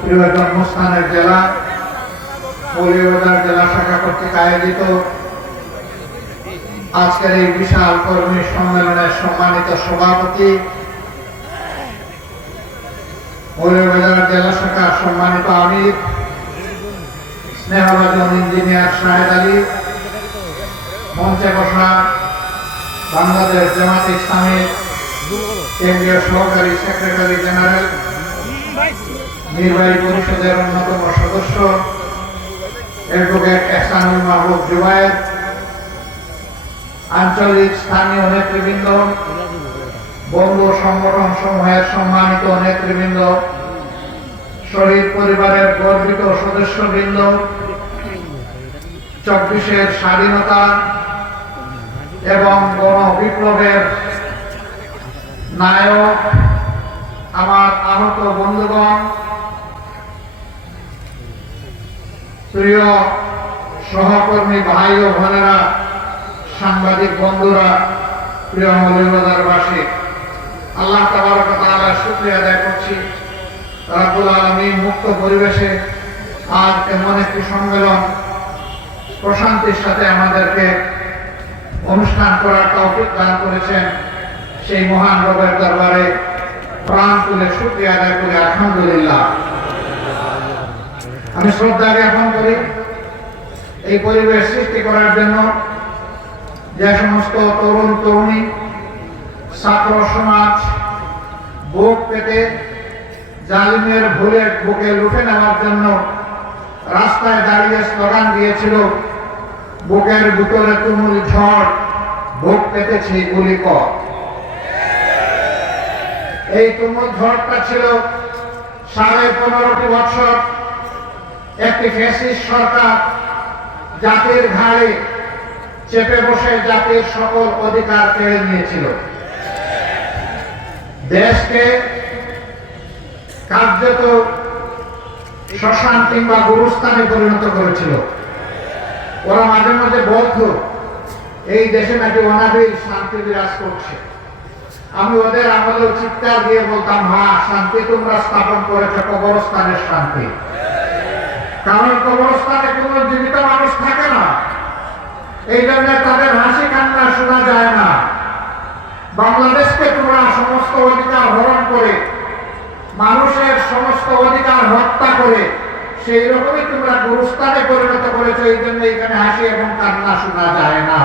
প্রিয় জন্মস্থানের জেলা মৌলভীবাজার জেলা শাখা কর্তৃক আয়োজিত। আজকের এই বিশাল কর্মী সম্মেলনের সম্মানিত সভাপতি জেলা শাখার সম্মানিত আমির, স্নেহভাজন ইঞ্জিনিয়ার শাহেদ আলী, মঞ্চে বসা বাংলাদেশ জামাত ইসলামের কেন্দ্রীয় সহকারী সেক্রেটারি জেনারেল নির্বাহী পরিষদের অন্যতম সদস্য, অ্যাডভোকেট এহসানুল মাহবুব জুবায়ের, আঞ্চলিক স্থানীয় নেতৃবৃন্দ বন্ধু সংগঠন সমূহের সম্মানিত নেতৃবৃন্দ, শহীদ পরিবারের গর্বিত সদস্যবৃন্দ, চব্বিশের স্বাধীনতা এবং গণ বিপ্লবের নায়ক, আমার আহত বন্ধুগণ প্রিয় সহকর্মী ভাই ও বোনেরা, সাংবাদিক বন্ধুরা, প্রিয় মৌলবাজারবাসী আল্লাহ তাআলা শুকরিয়া আদায় করছি। রাব্বুল আলামিন মুক্ত পরিবেশে আজ এমন একটি সম্মেলন প্রশান্তির সাথে আমাদেরকে অনুষ্ঠান করার তৌফিক দান করেছেন সেই মহান রবের দরবারে প্রাণ তুলে শুক্রিয়া আদায় করে, আলহামদুলিল্লাহ। আমি শ্রদ্ধা জ্ঞাপন করি এই পরিবেশ সৃষ্টি করার জন্য যে সমস্ত তরুণ, তরুণী, ছাত্র সমাজ বুক পেতে জালিমের ভুলে বুকে লুটে নেওয়ার জন্য রাস্তায় দাঁড়িয়ে স্লোগান দিয়েছিল, বুকের ভিতরে তুমুল ঝড় বুক পেতেছি গুলি কর। এই তুমুল ঝড়টা ছিল সাড়ে পনেরোটি বছর একটি ফেসিস সরকার জাতির ঘাড়ে চেপে বসে জাতির সকল অধিকার কেড়ে নিয়েছিল। দেশকে কার্যত শ্মশান কিংবা গুরুস্থানে পরিণত করেছিল। ওরা মাঝে মাঝে বলতো, এই দেশে নাকি অনাবিল শান্তি বিরাজ করছে। আমি ওদের আমলেও চিৎকার দিয়ে বলতাম হ্যাঁ শান্তি তোমরা স্থাপন করেছ, কবরস্থানের শান্তি। কারণ কবরস্থানে কোনো জীবিত মানুষ থাকে না। এই জন্য তাদের হাসি কান্না শোনা যায় না। বাংলাদেশকে তোমরা সমস্ত অধিকার হরণ করে, মানুষের সমস্ত অধিকার হত্যা করে সেই রকমই তোমরা গুরুস্থানে পরিণত করেছ। এই জন্য এখানে হাসি এবং কান্না শোনা যায় না।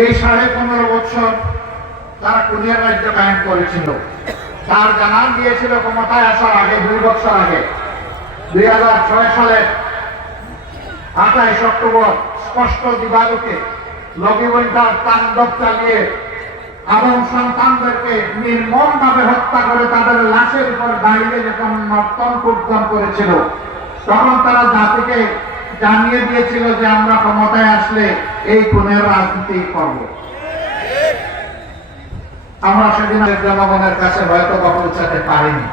এই সাড়ে পনেরো বছর তারা কুরিয়ার রাজ্য কায়েম করেছিল। তার জানান দিয়েছিল ক্ষমতায় আসার আগে, দুই বছর আগে। দুই হাজার ছয় সালের আঠাইশ অক্টোবর, স্পষ্ট দিবালোকে লগিবন্ধার তাণ্ডব চালিয়ে এবং সন্তানদেরকে নির্মম ভাবে হত্যা করে তাদের লাশের উপর দাঁড়িয়ে যখন নর্তন কীর্তন করেছিল, তখন তারা জাতিকে জানিয়ে দিয়েছিল যে আমরা ক্ষমতায় আসলে এই খুনের রাজনীতি করব। আমরা সেদিন জনগণের কাছে হয়তো বা পৌঁছাতে পারিনি।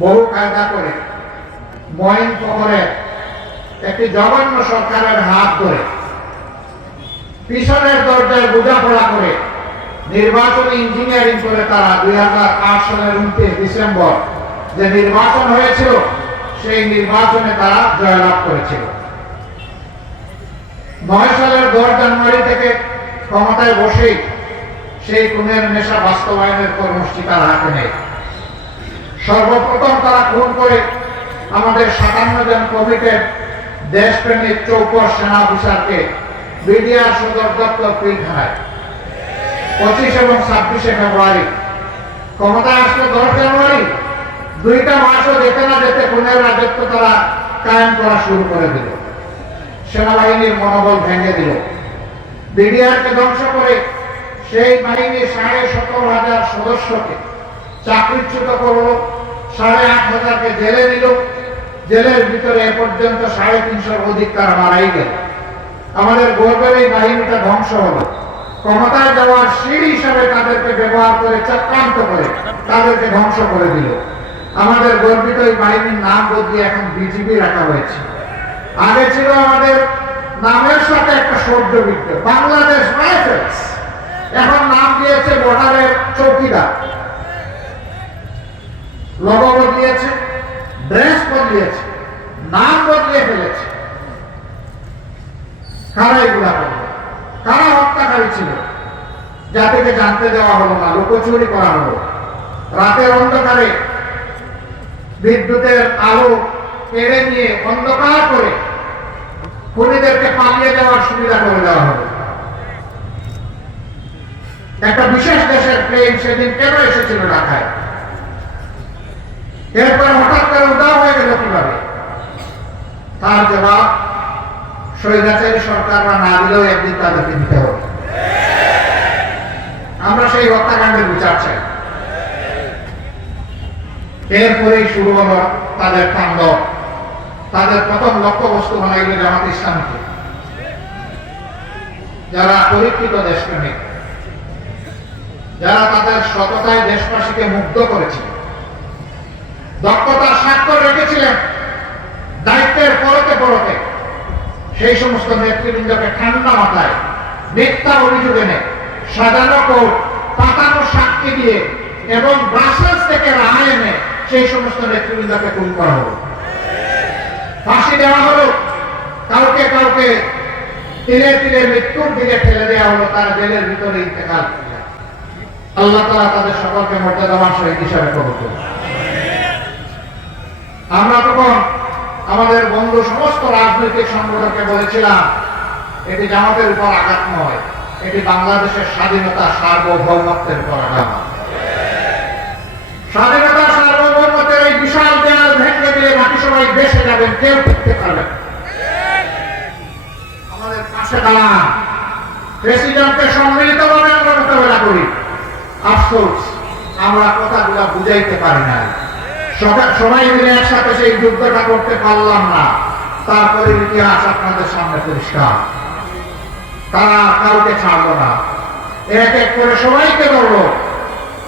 বহু কায়দা করে মহিন শহরে একটি জঘন্য সরকারের হাত ধরে পিছনের দরজায় বোঝাপড়া করে নির্বাচনী ইঞ্জিনিয়ারিং করে তারা দুই হাজার আট সালের উনত্রিশ ডিসেম্বর যে নির্বাচন হয়েছিল, সেই নির্বাচনে তারা জয়লাভ করেছিল। নয় সালের দশ জানুয়ারি থেকে ক্ষমতায় বসেই সেই খুনের নেশা বাস্তবায়নের কর্মসূচি তার হাতে নেই। সর্বপ্রথম তারা খুন করে আমাদের সাতান্ন জন কমিটেড দেশপ্রেমিক চৌকস সেনা অফিসারকে বিডিআর সদর দপ্তর পিলখানায়। পঁচিশ এবং ছাব্বিশে ফেব্রুয়ারি। ক্ষমতায় আসলে দশ জানুয়ারি। দুইটা মাসও যেতে না যেতে খুনের রাজত্ব তারা কায়েম করা শুরু করে দিল। সেনাবাহিনীর মনোবল ভেঙে দিল। বিডিআরকে ধ্বংস করে সেই বাহিনীর সাড়ে সতেরো হাজার সদস্যকে চাকরিচ্যুত করল, সাড়ে আট হাজারকে জেলে দিল। জেলের ভিতরে এ পর্যন্ত সাড়ে তিনশোর অধিক তার মারাই গেল। আমাদের গর্বের এই বাহিনীটা ধ্বংস হলো। ক্ষমতায় যাওয়ার সিঁড়ি হিসাবে তাদেরকে ব্যবহার করে চক্রান্ত করে তাদেরকে ধ্বংস করে দিল। আমাদের গর্বিত এই বাহিনীর নাম বদলিয়ে এখন বিজিবি রাখা হয়েছে। আগে ছিল আমাদের নামের সাথে একটা শব্দ লিখবে বাংলাদেশ রাইফেলস। এখন নাম দিয়েছে বর্ডারের চৌকিদার। লগো বদলিয়েছে ড্রেস বদলিয়েছে, নাম বদলে ফেলেছে। কারা এগুলা করবে কারা হত্যাকারী ছিল? জাতিকে জানতে দেওয়া হলো না, লুকোচুরি করা হলো। রাতের অন্ধকারে বিদ্যুতের আলো কেড়ে নিয়ে অন্ধকার করে খুনিদেরকে পালিয়ে যাওয়ার সুবিধা করে দেওয়া হবে। একটা বিশেষ দেশের প্লেন সেদিন কেন এসেছিল ঢাকায়? এরপর হঠাৎ করে উদাও হয়ে গেল কীভাবে? তার জবাব স্বৈরাচারী সরকাররা না দিলেও একদিন তাদেরকে দিতে হবে। আমরা সেই হত্যাকাণ্ডের বিচার চাই। এরপরেই শুরু হলো তাদের তাণ্ডব তাদের প্রথম লক্ষ্যবস্তু বানাইল জামাত ইসলামকে। যারা পরীক্ষিত দেশপ্রেমিক। যারা তাদের সততায় দেশবাসীকে মুগ্ধ করেছিল। দক্ষতার স্বাক্ষর রেখেছিলেন দায়িত্বের পরতে পরতে। সেই সমস্ত নেতৃবৃন্দকে ঠান্ডা মাথায় মিথ্যা অভিযোগ এনে সাজানো কোর্ট পাতানো সাক্ষী দিয়ে এবং ব্রাসেলস থেকে রায় এনে সেই সমস্ত নেতৃবৃন্দকে খুন করা হলো। ফাঁসি দেওয়া হলো। কাউকে কাউকে তিলে তিলে মৃত্যুর দিকে ঠেলে দেওয়া হলো, তার জেলের ভিতরে ইন্তেকাল আল্লাহ তালা তাদের সকলকে মর্যাদাবান শহীদ হিসাবে কবর আমরা তখন আমাদের বন্ধু সমস্ত রাজনৈতিক সংগঠনকে বলেছিলাম, এটি জামাতের উপর আঘাত নয়, এটি বাংলাদেশের স্বাধীনতা সার্বভৌমত্বের উপর আঘাত স্বাধীনতা সার্বভৌমত্বের এই বিশাল দেয়াল ভেঙে বাকি দেশে যাবেন, কেউ টিকতে পারবেন আমাদের পাশে দাঁড়ান। প্রেসিডেন্টকে সম্মিলিতভাবে আমরা মোকাবেলা করি। আফসোস, আমরা কথাগুলা বুঝাইতে পারি না সবাই মিলে একসাথে সেই যুদ্ধটা করতে পারলাম না। তারপরে ইতিহাস আপনাদের সামনে পরিষ্কার। তারা কাউকে ছাড়লো না। এক এক করে সবাইকে ধরলো।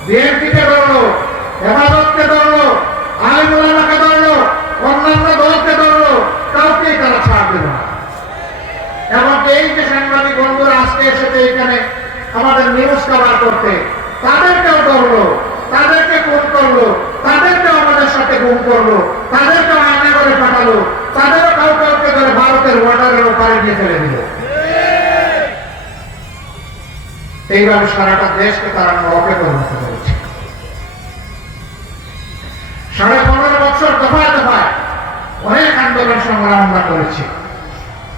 বিএনপিকে ধরলো, হেফাজতকে ধরলো আলিমুলামাকে ধরলো অন্যান্য দলকে ধরলো কাউকেই তারা ছাড় দিল না এবং এই যে সাংবাদিক বন্ধুরা আজকে এসেছে এখানে আমাদের নিউজ কভার করতে তাদেরকেও ধরলো তাদেরকে খুন করল তাদেরকেও আমাদের সাথে গুম করল তাদেরকেও আয়না করে পাঠালো তাদেরও কাউ কাউকে ধরে ভারতের বর্ডারের ওপারে নিয়ে ফেলে দিল এইভাবে সারাটা দেশকে তারা নরকে পরিণত করেছে সাড়ে পনেরো বছর দফায় দফায় অনেক আন্দোলন সংগ্রাম আমরা করেছি,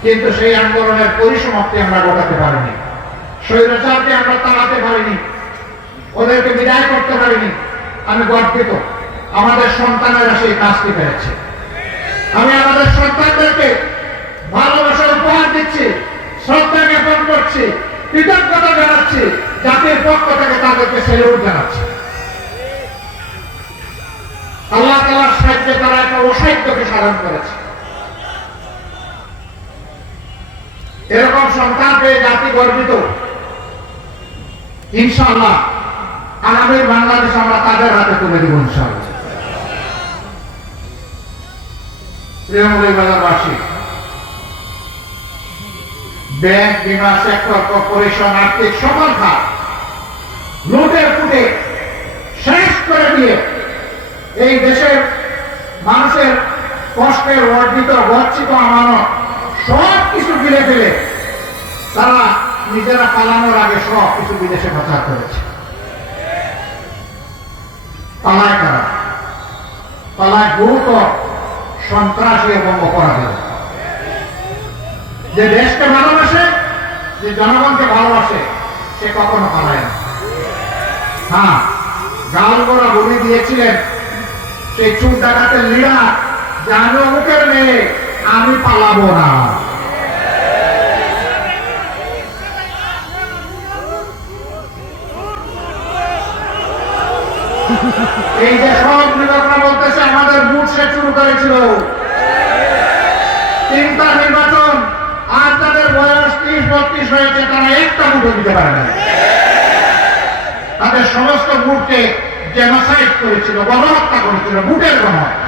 কিন্তু সেই আন্দোলনের পরিসমাপ্তি আমরা ঘটাতে পারিনি। স্বৈরাচারকে আমরা তাড়াতে পারিনি, ওদেরকে বিদায় করতে পারিনি। আমি গর্বিত, আমাদের সন্তানেরা সেই কাজটি পেরেছে। আমি আমাদের সন্তানদেরকে ভালোবাসা উপহার দিচ্ছি শ্রদ্ধা জ্ঞাপন করছি, কৃতজ্ঞতা জানাচ্ছি। তাদেরকে সেলুট জানাচ্ছি। আল্লাহ তালার সাহায্যে তারা একটা অসাহিত্যকে সাধন করেছে। এরকম সন্তান পেয়ে জাতি গর্বিত। ইনশাআল্লাহ আগামী বাংলাদেশ আমরা তাদের হাতে তুলে দিব ইনশাআল্লাহ। প্রিয়মূলী ব্যাংক বিমা সেক্টর কর্পোরেশন, আর্থিক সকল খাত লুটে ফুটে শেষ করে দিয়ে এই দেশের মানুষের কষ্টের অর্জিত গচ্ছিত আমানত সব কিছু গিলে ফেলে তারা নিজেরা পালানোর আগে সব কিছু বিদেশে পাচার করেছে। পালায় তারা পালায় গুরুতর সন্ত্রাসী এবং অপরাধী। যে দেশকে ভালোবাসে, যে জনগণকে ভালোবাসে, সে কখনো পালায় না। হ্যাঁ গাল গোড়া বলি দিয়েছিলেন। সেই চুল ডাকাতের লিডার যে আমি অমুকের মেয়ে, আমি পালাবো না। এই যে সব নির্বাচন বলতেছে, আমাদের বুট সে শুরু করেছিল। তিনটা নির্বাচন, আর তাদের বয়স ত্রিশ, বত্রিশ হয়েছে, তারা একটা বুটও দিতে পারে না তাদের সমস্ত বুটকে জেনোসাইড করেছিল, গণহত্যা করেছিল বুটের গণহত্যা।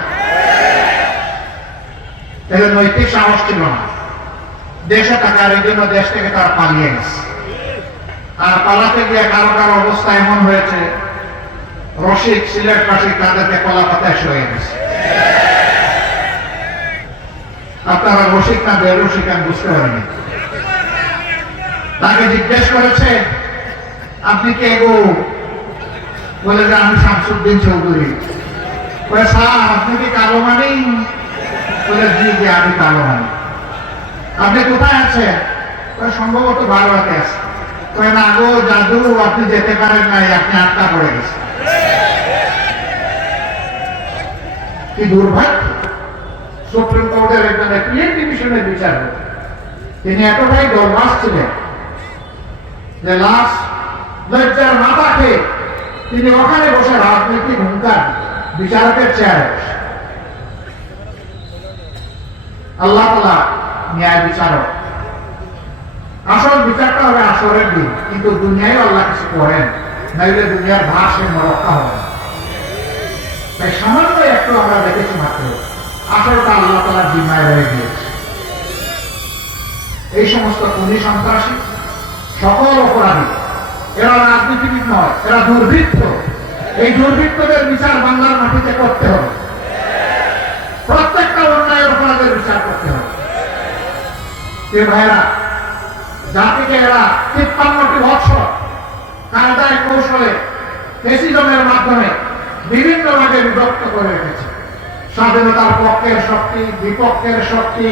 তাদের নৈতিক সাহস ছিল না। দেশে থাকার এই জন্য দেশ থেকে তারা পালিয়ে গেছে। আর পালাতে গিয়ে কারও কারও অবস্থা এমন হয়েছে রসিক সিলেটবাসী তাদেরকে কলা পাতায় সয়ে গেছে। আপনারা রসিক না বেরসিক বুঝতে পারিনি। তাকে জিজ্ঞেস করেছে আপনি কে গো? বলে যে আমি শামসুদ্দিন চৌধুরী। বলে স্যার আপনি কি কালো মানি? বলে জি জি আমি কালো মানি। আপনি কোথায় বলে, সম্ভবত বারোয়াতে আছে। কয়ে না গো জাদু আপনি যেতে পারেন নাই আপনি আটকা পড়ে গেছেন। কি দুর্ভাগ্য। সুপ্রিম কোর্টের একজন ক্লিয়ার ডিভিশনের বিচারক তিনি এতটাই দরবাস ছিলেন যে লাশ লজ্জার মাথাকে তিনি ওখানে বসে রাজনৈতিক হুঙ্কার, বিচারকের চেয়ারে বসে। আল্লাহ ন্যায় বিচারক। আসল বিচারটা হবে আসরের দিন, কিন্তু দুনিয়ায় আল্লাহ কিছু করেন, নাইলে দুনিয়ার ভাষ রক্ষা হবে তাই সামান্য একটু আমরা দেখেছি মাত্র, আসলটা আল্লাহ তালার জিম্মায় রয়ে গিয়েছে এই সমস্ত খুনি সন্ত্রাসী, সকল অপরাধী এরা রাজনীতিবিদ নয়, এরা দুর্বৃত্ত। এই দুর্বৃত্তদের বিচার বাংলার মাটিতে করতে হবে। প্রত্যেকটা অন্যায় অপরাধের বিচার করতে হবে। এ ভাইরা জাতিকে এরা তিপ্পান্নটি বছর কায়দায় কৌশলে ফেসিজমের মাধ্যমে বিভিন্ন ভাগে বিভক্ত করে রেখেছে। স্বাধীনতার পক্ষের শক্তি, বিপক্ষের শক্তি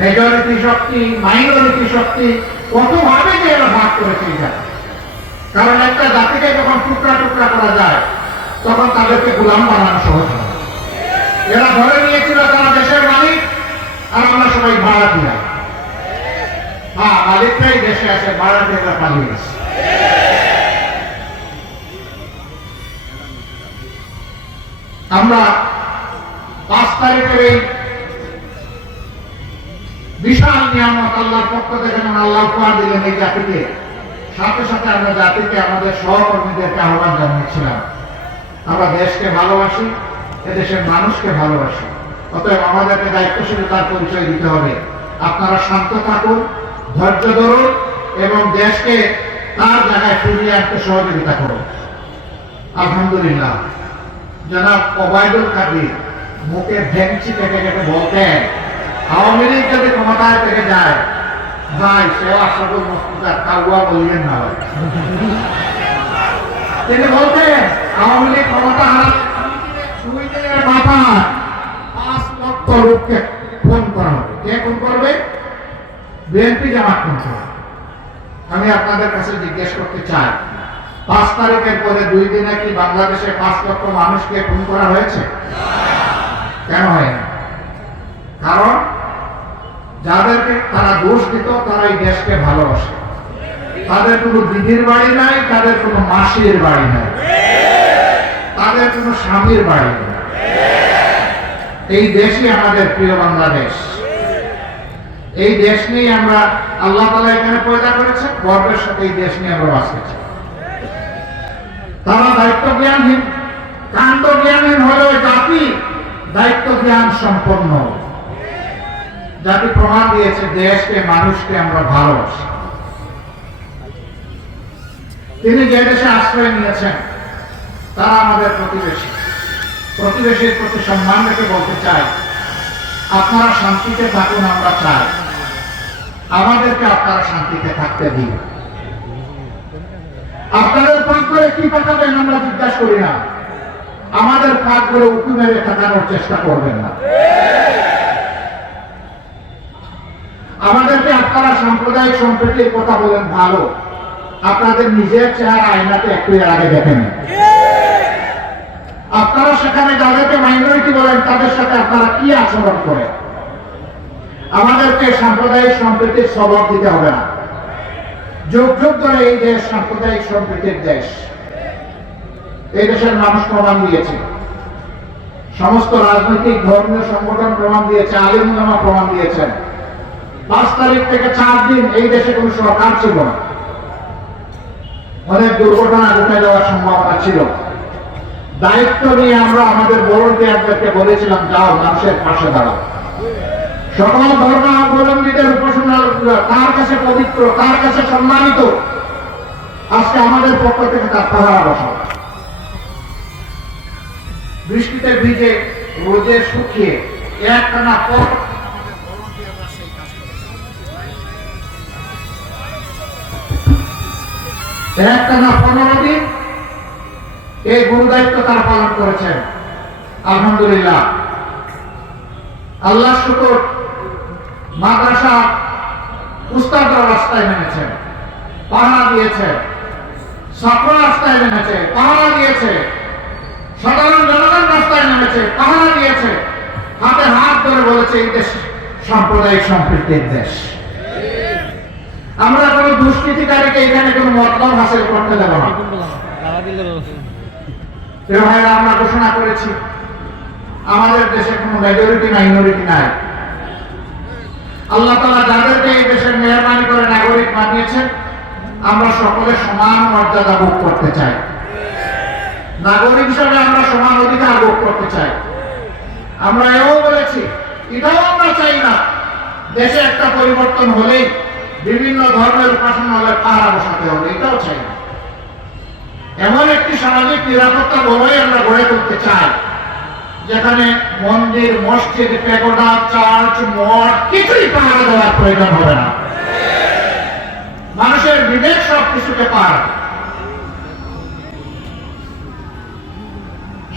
মেজরিটি শক্তি মাইনরিটি শক্তি, কতভাবে যে এরা ভাগ করেছে জাতি। কারণ একটা জাতিকে যখন টুকরা টুকরা করা যায়, তখন তাদেরকে গোলাম বানানো সহজ হয়। এরা ধরে নিয়েছিল তারা দেশের মালিক, আর আমরা সবাই ভাড়া ভাড়াটিয়া হ্যাঁ মালিকটাই দেশে আছে ভাড়া ভাড়াটিয়ারা পালিয়ে গেছে। আমরা পাঁচ তারিখের এই বিশাল নিয়ামত আল্লাহর পক্ষ থেকে আল্লাহ দিলেন এই জাতিকে সাথে সাথে আমরা জাতিকে, আমাদের সহকর্মীদেরকে আহ্বান জানিয়েছিলাম। আমরা দেশকে ভালোবাসি, এদেশের মানুষকে ভালোবাসি। অতএব আমাদেরকে দায়িত্বশীলতার পরিচয় দিতে হবে। আপনারা শান্ত থাকুন, ধৈর্য ধরুন এবং দেশকে তার জায়গায় ফিরিয়ে আনতে সহযোগিতা করুন। আলহামদুলিল্লাহ। জনাব ওবায়দুল কাদির মুখে ভেঙচি কেটে কেটে বলতেন, আওয়ামী লীগ যদি ক্ষমতায় থেকে যায় বললেন না ভাই। তিনি আওয়ামী লীগ ক্ষমতা দিনের পাঁচ লক্ষ লোককে ফোন করা হবে। কে ফোন করবে? বিএনপি জামাত আমি আপনাদের কাছে জিজ্ঞেস করতে চাই, পাঁচ তারিখের পরে দুই দিনে কি বাংলাদেশে পাঁচ লক্ষ মানুষকে খুন করা হয়েছে? কেন হয়নি? কারণ যাদেরকে তারা দোষ দিত, তারা এই দেশকে ভালোবাসে। তাদের কোনো দিদির বাড়ি নাই, তাদের কোনো মাসির বাড়ি নাই। তাদের কোনো স্বামীর বাড়ি নেই। এই দেশই আমাদের প্রিয় বাংলাদেশ। এই দেশ নিয়ে আমরা আল্লাহ তালা এখানে পয়দা করেছে গর্বের সাথে এই দেশ নিয়ে আমরা বাঁচতে চাই। তারা দায়িত্ব জ্ঞানহীন কাণ্ড জ্ঞানহীন হলেও জাতি দায়িত্ব জ্ঞান সম্পন্ন। জাতি প্রমাণ দিয়েছে দেশকে, মানুষকে আমরা ভালোবাসি। তিনি যে দেশে আশ্রয় নিয়েছেন, তারা আমাদের প্রতিবেশী। প্রতিবেশীর প্রতি সম্মান রেখে বলতে চাই, আপনারা শান্তিতে থাকুন, আমরা চাই। আমাদেরকে আপনারা শান্তিতে থাকতে দিন। আপনাদের পাক করে কি পাঠাবেন আমরা জিজ্ঞাসা করি না। আমাদের পাক করে উঁকি মেরে থাকানোর চেষ্টা করবেন না। আমাদেরকে আপনারা সাম্প্রদায়িক সম্প্রীতির কথা বলেন ভালো, আপনাদের নিজের চেহারা আয়নাতে একটু এর আগে দেখেন। আপনারা সেখানে যাদেরকে মাইনরিটি বলেন, তাদের সাথে আপনারা কি আচরণ করেন? আমাদেরকে সাম্প্রদায়িক সম্প্রীতির স্বভাব দিতে হবে না। যুগ যুগ ধরে এই দেশ সাম্প্রদায়িক সম্প্রীতির দেশ। এই দেশের মানুষ প্রমাণ দিয়েছে। সমস্ত রাজনৈতিক ধর্মীয় সংগঠন প্রমাণ দিয়েছে আলিমুলামা প্রমাণ দিয়েছেন। পাঁচ তারিখ থেকে চার দিন এই দেশে কোনো সরকার ছিল না। অনেক দুর্ঘটনা ঘটে যাওয়ার সম্ভাবনা ছিল। দায়িত্ব নিয়ে আমরা আমাদের ভলেন্টিয়ারদেরকে বলেছিলাম, যাও, মানুষের পাশে দাঁড়াও। সকল ধর্মাবলম্বীদের উপাসনা, তার কাছে পবিত্র, তার কাছে সম্মানিত। আজকে আমাদের পক্ষ থেকে তার পাহারা বসা বৃষ্টিতে ভিজে রোদে শুকিয়ে একটানা পর একটানা পনেরো দিন এই গুরু দায়িত্ব তারা পালন করেছেন। আলহামদুলিল্লাহ। আল্লাহ শুকর, মাদ্রাসা উস্তাদরা রাস্তায় নেমেছেন, পাহারা দিয়েছে ছাত্র রাস্তায় নেমেছে, পাহারা দিয়েছে, সাধারণ জনগণ রাস্তায় নেমেছে, পাহারা দিয়েছে। হাতে হাত ধরে বলেছে, এই দেশ সাম্প্রদায়িক সম্প্রীতির দেশ। দুষ্কৃতিকারীকে এখানে মতলব হাসিল করতে দেব না। ভাইরা আমরা ঘোষণা করেছি, আমাদের দেশে মেজরিটি মাইনরিটি নাই। আল্লাহ তালা যাদেরকে এই দেশের মেহরবানি করে নাগরিক বানিয়েছেন, আমরা সকলে সমান মর্যাদা ভোগ করতে চাই। নাগরিক হিসাবে আমরা সমান অধিকার ভোগ করতে চাই। আমরা এও বলেছি, এটাও আমরা চাই না, দেশে একটা পরিবর্তন হলেই বিভিন্ন ধর্মের উপাসনা হলে পাহারা বসাতে হবে, এটাও চাই না। এমন একটি সামাজিক নিরাপত্তা বলয় আমরা গড়ে তুলতে চাই, যেখানে মন্দির, মসজিদ পেগোডা চার্চ, মঠ কিছুই পাহারা দেওয়ার প্রয়োজন হবে না। মানুষের বিবেক সব কিছুকে পাহারা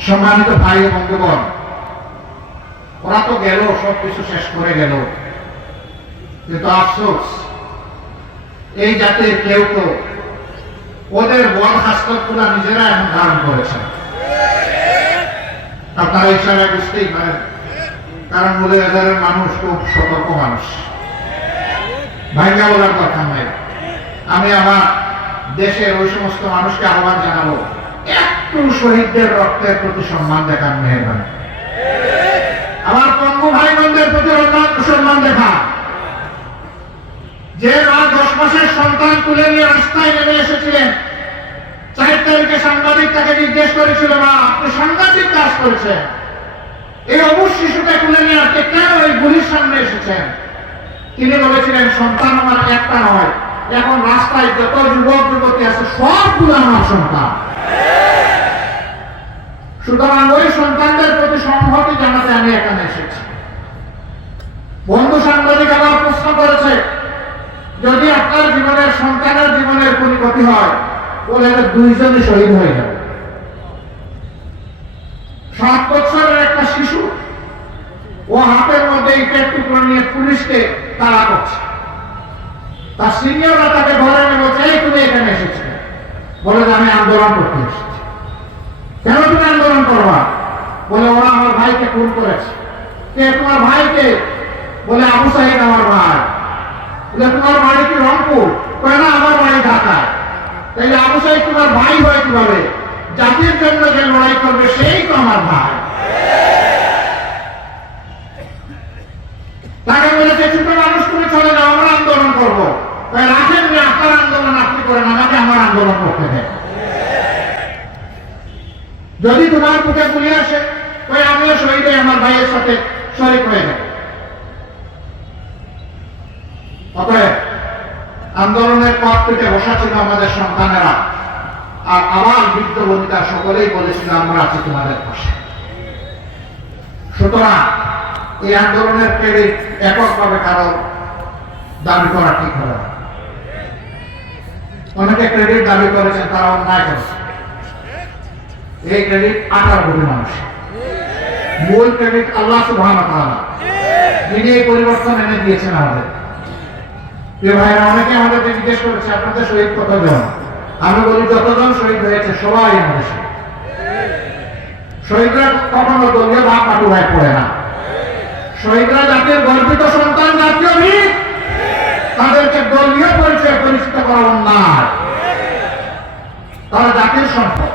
সম্মানিত ভাই বন্ধুগণ, ওরা তো গেল, সব কিছু শেষ করে গেল। কিন্তু আফসোস এই জাতির কেউ কেউ ওদের বল হাসপাতগুলা নিজেরা এখন ধারণ করেছেন আপনারা ইশারা বুঝতেই পারেন। কারণ বলে এদের মানুষ খুব সতর্ক মানুষ। ভাইগা বলার কথা নয়। আমি আমার দেশের ওই সমস্ত মানুষকে আহ্বান জানাব, একটু শহীদদের রক্তের প্রতি সম্মান দেখান মেহরবানি। আমার পঙ্গু ভাই বোনদের প্রতি সম্মান দেখা যে মা দশ মাসের সন্তান তুলে নিয়ে রাস্তায় নেমে এসেছিলেন, চার তারিখে সাংবাদিক তাকে জিজ্ঞেস করেছিল, মা, আপনি সাংঘাতিক কাজ করেছেন? এই অবুজ শিশুকে তুলে নিয়ে আপনি কেন এই গুলির সামনে এসেছেন? তিনি বলেছিলেন, সন্তান আমার একটা নয়, এখন রাস্তায় যত যুবক যুবতী আছে, সবগুলো আমার সন্তান। সুতরাং ওই সন্তানদের প্রতি সংহতি জানাতে আমি এখানে এসেছি। বন্ধু সাংবাদিক আবার প্রশ্ন করেছে যদি আপনার জীবনের সন্তানের জীবনের কোনো ক্ষতি হয় বলে দুইজনই শহীদ হয়ে যাবে। সাত বছরের একটা শিশু, ও হাতের মধ্যে ইটের টুকরো নিয়ে পুলিশকে তাড়া করছে। তার সিনিয়ররা তাকে ধরে নিয়ে এই, তুমি এখানে এসেছ। বলে আমি আন্দোলন করতে এসেছি। কেন তুমি আন্দোলন করবা বলে, ওরা আমার ভাইকে খুন করেছে। কে তোমার ভাইকে? বলে, আবু সাহেব আমার ভাই। বলে তোমার বাড়ি কি রংপুর? কয় না, আমার বাড়ি ঢাকায়। তাইলে আবু সাহেব তোমার ভাই হয় কীভাবে? জাতির জন্য যে লড়াই করবে, সেই তো আমার ভাই। তাকে বলেছে, ছোট মানুষ, তুমি চলে যাও, আমরা আন্দোলন করব। তাই রাখেন যে আপনার আন্দোলন আপনি করেন, আমাকে আমার আন্দোলন করতে দেন। যদি তোমার বুকে গুলি আসে ওই আমিও শহীদ আমার ভাইয়ের সাথে শরিক হয়ে যাব অতএব পথ বসা ছিল আমাদের সন্তানেরা। আর আমার বৃদ্ধ বনিতা সকলেই বলেছিল, আমরা আছি তোমাদের পাশে। সুতরাং এই আন্দোলনের ক্রেডিট এককভাবে কারও দাবি করা ঠিক হবে না। অনেকে ক্রেডিট দাবি করেছেন, তারা অন্যায় করেছে। এই ক্রেডিট আঠারো কোটি মানুষ মূল ক্রেডিট আল্লাহ সুবহান তিনি এই পরিবর্তন এনে দিয়েছেন আমাদের আমি বলি, যতজন শহীদ হয়েছে, সবাই আমাদের শহীদরা কখনো দলীয় ভাব পাটু ভাই পড়ে না। শহীদরা জাতির গর্বিত সন্তান, জাতীয় ভিত তাদেরকে দলীয় পরিচয় পরিচিত করা অন্যায়। তারা জাতির সম্পদ।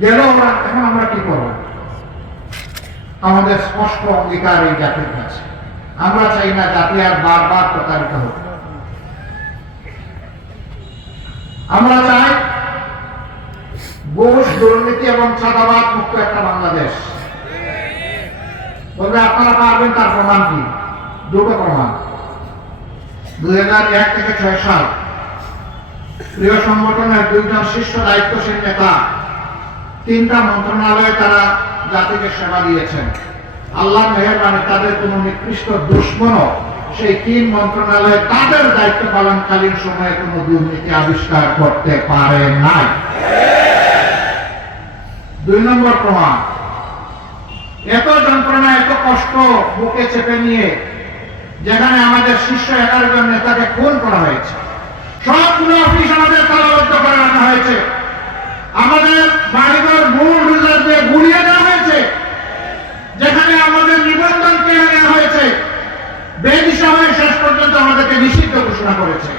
গেল এখন আমরা কি করব? আমাদের স্পষ্ট অঙ্গীকার এই জাতির কাছে। আমরা চাই না জাতি আর বারবার প্রতারিত হোক। আমরা চাই ঘুষ, দুর্নীতি এবং চাঁদাবাদ মুক্ত একটা বাংলাদেশ। বলবে, আপনারা পারবেন তার প্রমাণ কি? দুটো প্রমাণ। দুই হাজার এক থেকে ছয় সাল, প্রিয় সংগঠনের দুইজন শীর্ষ দায়িত্বশীল নেতা, তিনটা মন্ত্রণালয়ে তারা জাতিকে সেবা দিয়েছেন। আল্লাহ মেহরবানি তাদের কোনো নিকৃষ্ট দুশ্মন সেই তিন মন্ত্রণালয়ে তাদের দায়িত্ব পালনকালীন সময়ে কোনো দুর্নীতি আবিষ্কার করতে পারে নাই। দুই নম্বর প্রমাণ। এত যন্ত্রণা, এত কষ্ট বুকে চেপে নিয়ে যেখানে আমাদের শীর্ষ এগারো জন নেতাকে খুন করা হয়েছে, সবগুলো অফিস আমাদের তালাবদ্ধ করে রাখা হয়েছে। আমাদের বাড়িঘর মূল রিজার্ভ গুড়িয়ে দেওয়া হয়েছে, যেখানে আমাদের নিবন্ধন কেড়ে নেওয়া হয়েছে। বেদি সময় শেষ পর্যন্ত আমাদেরকে নিষিদ্ধ ঘোষণা করেছে।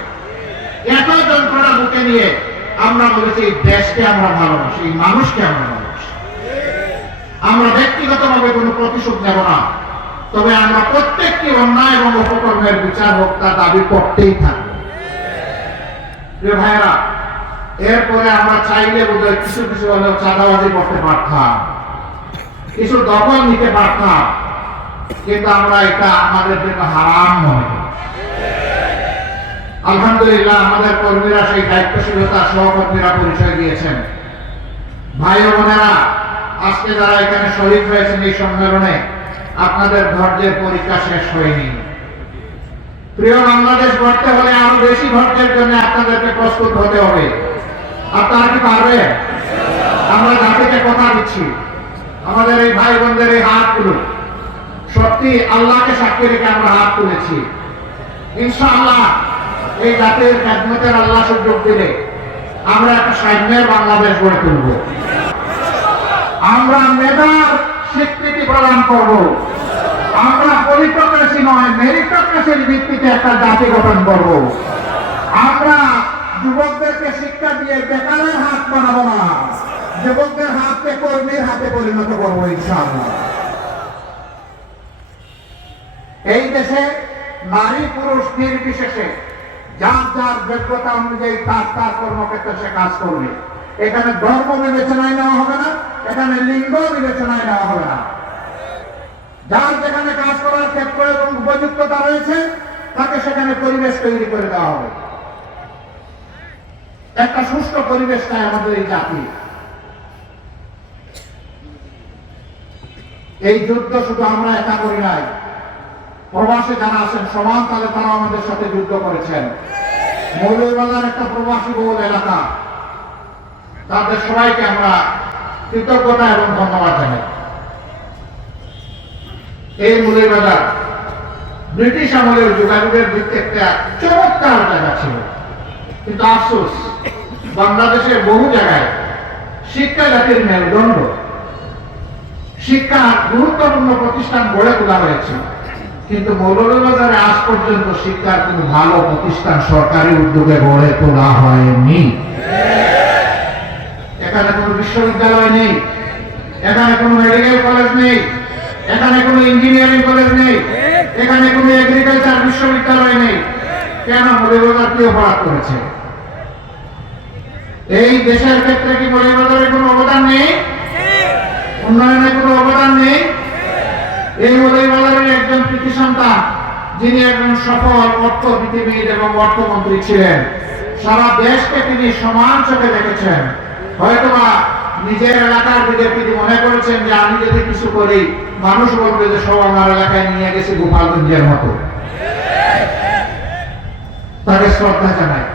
এত যন্ত্রণা বুকে নিয়ে আমরা বলেছি দেশকে আমরা ভালোবাসি মানুষকে আমরা ভালোবাসি। আমরা ব্যক্তিগতভাবে কোনো প্রতিশোধ নেব না। তবে আমরা প্রত্যেকটি অন্যায় এবং উপকর্মের বিচার হোক তা দাবি করতেই থাকব। ভাইরা এরপরে আমরা চাইলে বোধহয় কিছু কিছু হলেও চাঁদাবাজি করতে পারতাম। কিছু দখল নিতে পারতাম। কিন্তু আমরা এটা আমাদের জন্য হারাম করি। আলহামদুলিল্লাহ, আমাদের কর্মীরা সেই দায়িত্বশীলতা, সহকর্মীরা পরিচয় দিয়েছেন। ভাই বোনেরা, আজকে যারা এখানে শহীদ হয়েছেন এই সম্মেলনে, আপনাদের ধৈর্যের পরীক্ষা শেষ হয়নি। প্রিয় বাংলাদেশ গড়তে হলে আরও বেশি ধৈর্যের জন্য আপনাদেরকে প্রস্তুত হতে হবে। আপনারা কি পারবেন? আমরা জাতিকে কথা দিচ্ছি। আমাদের এই ভাই বোনদের এই হাতগুলো। সত্যি আল্লাহকে সাক্ষী রেখে আমরা হাত তুলেছি। ইনশাআল্লাহ এই জাতির খেদমতের আল্লাহ সুযোগ দিলে আমরা একটা সাম্যের বাংলাদেশ গড়ে তুলব। আমরা মেধার স্বীকৃতি প্রদান করব। আমরা পরিপ্রকাশী নয়, মেরিটোক্রেসির ভিত্তিতে একটা জাতি গঠন করব। আমরা যুবকদেরকে শিক্ষা দিয়ে বেকারের হাত বানাবো না। যুবকদের হাতকে কর্মীর হাতে পরিণত করব ইনশাআল্লাহ। এই দেশে নারী পুরুষ নির্বিশেষে যার যার যোগ্যতা অনুযায়ী তার তার কর্মক্ষেত্রে সে কাজ করবে। এখানে ধর্ম বিবেচনায় নেওয়া হবে না, এখানে লিঙ্গ বিবেচনায় নেওয়া হবে না। যার যেখানে কাজ করার ক্ষেত্র এবং উপযুক্ততা রয়েছে, তাকে সেখানে পরিবেশ তৈরি করে দেওয়া হবে। একটা সুস্থ পরিবেশ চাই আমাদের এই জাতি। এই যুদ্ধ শুধু আমরা একা করি নাই। প্রবাসে যারা আছেন, সমান তালে তারা আমাদের সাথে যুদ্ধ করেছেন। মৌলবাজার একটা প্রবাসী বহুল এলাকা। তাদের সবাইকে আমরা কৃতজ্ঞতা এবং ধন্যবাদ জানাই। এই মৌলবাজার ব্রিটিশ আমলের যোগাযোগের দিক থেকে একটা চমৎকার জায়গা ছিল। কিন্তু আফসোস বাংলাদেশের বহু জায়গায় শিক্ষা জাতির মেরুদণ্ড, শিক্ষা গুরুত্বপূর্ণ প্রতিষ্ঠান গড়ে তোলা হয়েছে। কিন্তু মৌলভীবাজারে আজ পর্যন্ত শিক্ষার কোনো ভালো প্রতিষ্ঠান সরকারি উদ্যোগে গড়ে তোলা হয়নি। এখানে কোনো বিশ্ববিদ্যালয় নেই, এখানে কোনো মেডিকেল কলেজ নেই, এখানে কোনো ইঞ্জিনিয়ারিং কলেজ নেই, এখানে কোনো এগ্রিকালচার বিশ্ববিদ্যালয় নেই। কেন মৌলভীবাজার কেউ অপরাধ করেছে? এই দেশের ক্ষেত্রে কি মৌলভীবাজারের কোনো অবদান নেই? উন্নয়নের কোনো অবদান নেই? এই মৌলভীবাজারের একজন কৃতি সন্তান, যিনি একজন সফল অর্থনীতিবিদ এবং অর্থমন্ত্রী ছিলেন। সারা দেশকে তিনি সমান চোখে দেখেছেন। হয়তোবা নিজের এলাকার দিকে তিনি মনে করেছেন যে, আমি যদি কিছু করি, মানুষ বলবে যে সব আমার এলাকায় নিয়ে গেছে গোপালগঞ্জের মতো। তাকে শ্রদ্ধা জানাই।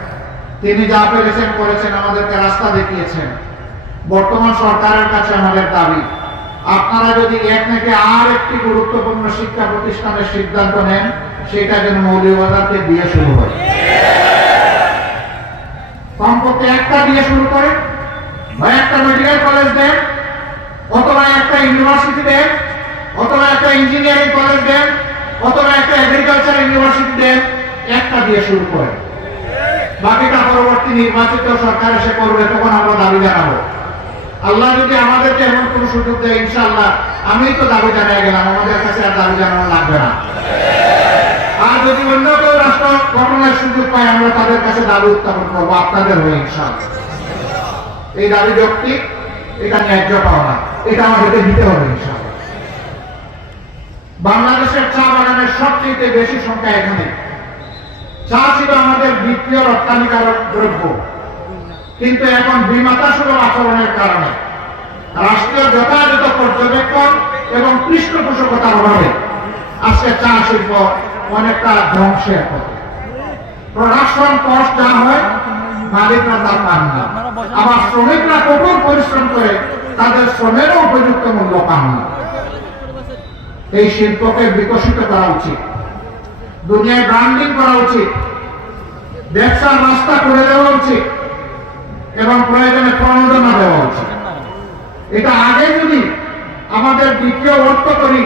তিনি যা পেরেছেন করেছেন আমাদেরকে রাস্তা দেখিয়েছেন। বর্তমান সরকারের কাছে আমাদের দাবি, আপনারা যদি এক থেকে আর একটি গুরুত্বপূর্ণ শিক্ষা প্রতিষ্ঠানের সিদ্ধান্ত নেন, সেটা যেন মৌলভীবাজারকে দিয়ে শুরু হয়। কমপক্ষে একটা দিয়ে শুরু করেন, বা একটা মেডিকেল কলেজ দেন, অথবা একটা ইউনিভার্সিটি দেন, অথবা একটা ইঞ্জিনিয়ারিং কলেজ দেন, অথবা একটা এগ্রিকালচার ইউনিভার্সিটি দেন, একটা দিয়ে শুরু করেন। বাকিটা পরবর্তী নির্বাচিত সরকার এসে করবে, তখন আমরা দাবি জানাব। আল্লাহ যদি আমাদেরকে এমন কোন সুযোগ দেয়, ইনশাআল্লাহ আমি তো দাবি জানিয়ে গেলাম, আমাদের কাছে আর দাবি জানানো লাগবে না। আর যদি অন্য কেউ রাষ্ট্র গঠনের সুযোগ পায়, আমরা তাদের কাছে দাবি উত্থাপন করব, আপনাদের হয়ে, ইনশাআল্লাহ। এই দাবি যৌক্তিক, এটা ন্যায্য পাওনা এটা আমাদেরকে দিতে হবে, ইনশাআল্লাহ। বাংলাদেশের চা বাগানের সবচেয়ে বেশি সংখ্যা এখানে। চা ছিল আমাদের দ্বিতীয় রপ্তানিকারক দ্রব্য। কিন্তু এখন বিমাতাসুলভ আচরণের কারণে রাষ্ট্রীয় যথাযথ পর্যবেক্ষণ এবং পৃষ্ঠপোষকতার অভাবে আজকে চা শিল্প অনেকটা ধ্বংসের পথে। প্রোডাকশন কস্ট যা হয়, মালিকরা তা পান না। আবার শ্রমিকরা কঠোর পরিশ্রম করে তাদের শ্রমেরও উপযুক্ত মূল্য পান না। এই শিল্পকে বিকশিত করা উচিত। দুনিয়ায় ব্র্যান্ডিং করা উচিত। ব্যবসার রাস্তা করে দেওয়া উচিত এবং প্রয়োজনে প্রণোদনা দেওয়া উচিত। এটা আগে যদি আমাদের দ্বিতীয় অর্থ করি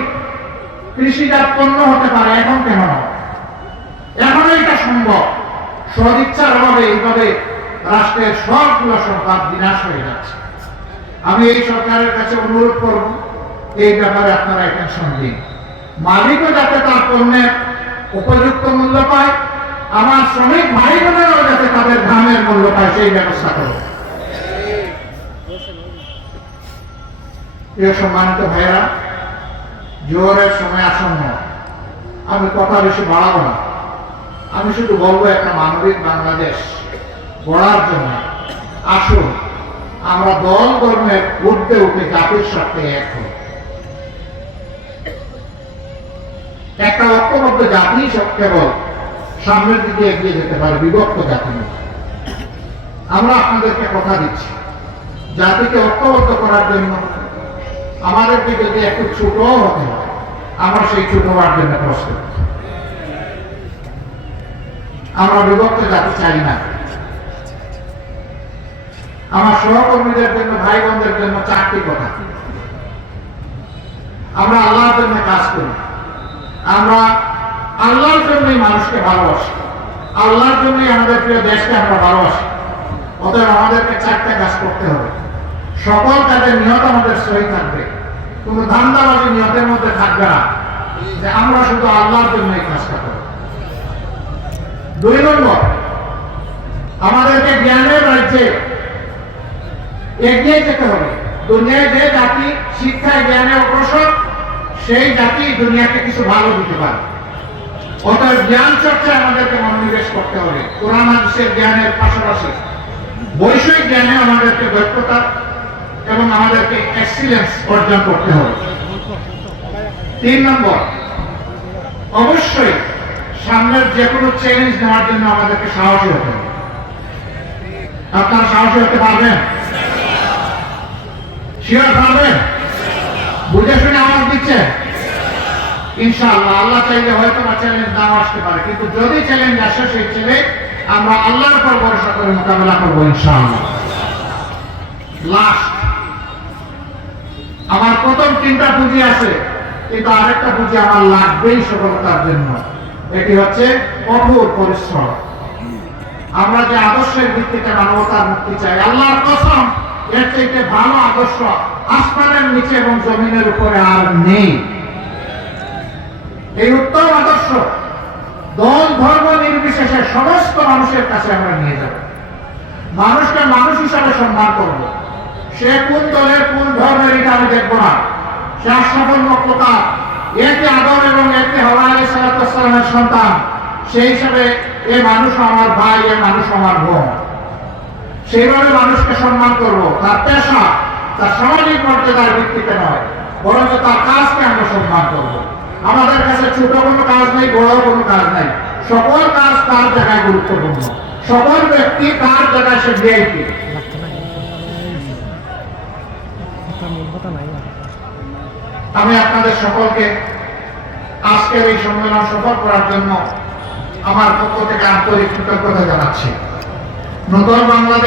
কৃষিজাত পণ্য হতে পারে, এখন কেন এখন এটা সম্ভব। সদিচ্ছার অভাবে এইভাবে রাষ্ট্রের সবগুলো সম্পদ বিনাশ হয়ে যাচ্ছে। আমি এই সরকারের কাছে অনুরোধ করব, এই ব্যাপারে আপনারা অ্যাটেনশন দিন মালিকও যাতে তার পণ্যের উপযুক্ত মূল্য পায়। আমার শ্রমিক ভাই বোনেরাও যাতে তাদের ধানের মূল্য পায়, সেই ব্যবস্থা করব প্রিয় সম্মানিত ভাইরা জোহরের সময় আসন্ন। আমি কথা বেশি বাড়াবো না। আমি শুধু বলব, একটা মানবিক বাংলাদেশ গড়ার জন্য আসুন। আমরা দল ধর্মের উঠতে উঠে জাতির সাথে এক হই। একটা ঐক্যবদ্ধ জাতি কেবল সামনের দিকে এগিয়ে যেতে পারে, বিভক্ত জাতি আমরা আপনাদেরকে কথা দিচ্ছি, জাতিকে ঐক্যবদ্ধ করার জন্য আমাদেরকে যদি একটু ছোট হতে হয়, আমরা সেই ছোট হওয়ার জন্য প্রস্তুত। আমরা বিভক্ত জাতি চাই না। আমার সহকর্মীদের জন্য ভাই বোনদের জন্য চারটি কথা। আমরা আল্লাহর জন্য কাজ করি। আমরা আল্লাহর জন্যই মানুষকে ভালোবাসি। আল্লাহর জন্যই আমাদের প্রিয় দেশকে আমরা ভালোবাসি। অতএব আমাদেরকে চারটে কাজ করতে হবে। সকল কাজের নিয়ত আমাদের সহি থাকবে। কোন ধান্দাবাজি নিয়তের মধ্যে থাকবে না। যে আমরা শুধু আল্লাহর জন্য এই কাজটা করব দুই নম্বর, আমাদেরকে জ্ঞানের রাজ্যে এগিয়ে যেতে হবে। দুনিয়ায় যে জাতি, শিক্ষায় জ্ঞানে অগ্রসর সেই জাতি দুনিয়াকে কিছু ভালো দিতে পারে। অতএব জ্ঞান চর্চায় আমাদেরকে মনোনিবেশ করতে হবে। কোরআন হাদিসের জ্ঞানের পাশাপাশি বৈষয়িক জ্ঞানে আমাদেরকে দক্ষতা এবং আমাদেরকে এক্সিলেন্স অর্জন করতে হবে। তিন নম্বর, অবশ্যই সামনের যে কোনো চ্যালেঞ্জ নেওয়ার জন্য আমাদেরকে সাহসী হতে হবে। আপনারা সাহসী হতে পারবেন? শিওর পারবেন? বুঝে শুনে আমার ইনশাআল্লাহ, আল্লাহ চাইলে হয়তো বা চ্যালেঞ্জ নাও আসতে পারে, কিন্তু যদি চ্যালেঞ্জ আসে, সেই চ্যালেঞ্জ আমরা আল্লাহর উপর ভরসা করে মোকাবেলা করব লাস্ট আমার প্রথম তিনটা পুঁজি আছে, কিন্তু আরেকটা পুঁজি আমার লাগবেই সফলতার জন্য। এটি হচ্ছে কঠোর পরিশ্রম। আমরা যে আদর্শের ভিত্তিতে মানবতার মুক্তি চাই, আল্লাহর কসম এর চাইতে ভালো আদর্শ আসমানের নিচে এবং জমিনের উপরে আর নেই। এই উত্তম আদর্শ দল, ধর্ম নির্বিশেষে সমস্ত মানুষের কাছে আমরা নিয়ে যাব। মানুষকে মানুষ হিসাবে সম্মান করব। সে কোন দলের, কোন ধর্মের এটা আমি দেখব না। সে আশরাফুল মকলকা একে আদর এবং একে হওয়া আলী সন্তান। সেই হিসাবে এ মানুষ আমার ভাই, এ মানুষ আমার বোন। সেইভাবে মানুষকে সম্মান করব। তার পেশা, তার সামাজিক মর্যাদার ভিত্তিতে নয় বরঞ্চ তার কাজকে আমরা সম্মান করব। আমাদের কাছে ছোট কোনো কাজ নেই, বড় কোনো কাজ নেই। সকল কাজ তার জায়গায় গুরুত্বপূর্ণ। সকল ব্যক্তি তার জায়গায় সে ভিআইপি আমি আপনাদের সকলকে আজকের এই সম্মেলন সফল করার জন্য আমার পক্ষ থেকে আন্তরিক কৃতজ্ঞতা জানাচ্ছি। নতুন বাংলাদেশ